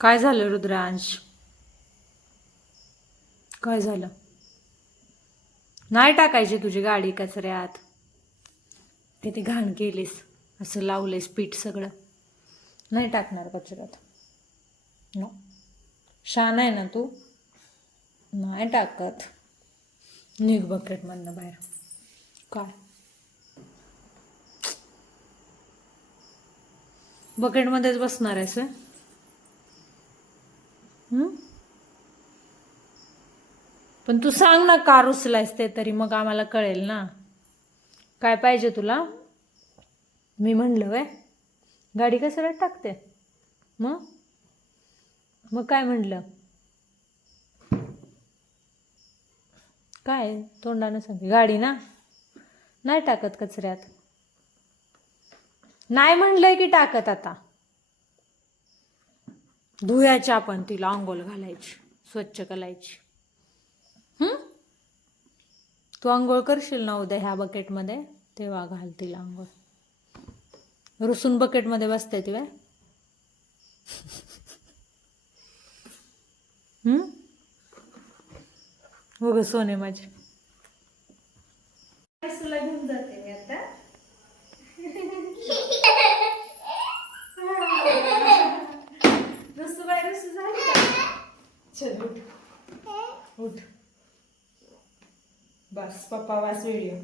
काय झालं रुद्रांश? काय झालं? नाही टाकायची तुझी गाडी कचऱ्यात. किती घाण केलीस, असं लावलेस पीठ सगळं. नाही टाकणार कचऱ्यात. नो, शान आहे ना तू. नाही टाकत. निघ बकेटमधनं बाहेर. काय बकेटमध्येच बसणार आहेस? पण तू सांग ना का रुसलायस ते तरी, मग आम्हाला कळेल ना. काय पाहिजे तुला? मी म्हणलं वय गाडी कचऱ्यात टाकते? मग मग काय म्हणलं? काय तोंडानं सांग. गाडी ना नाही टाकत कचऱ्यात. नाही म्हणलंय की टाकत. आता धुयाची आपण तिला, अंघोळ घालायची, स्वच्छ करायची. तू अंघोळ करशील ना उद्या ह्या बकेटमध्ये, तेव्हा घाल तिला अंघोळ. रुसून बकेटमध्ये बसते ती वय. हो ग सोने माझे. तुला घेऊन जाते मी आता. रुसू बाय रुसू झाली का? चल उठ उठ. बस पप्पा वाच व्हिडिओ.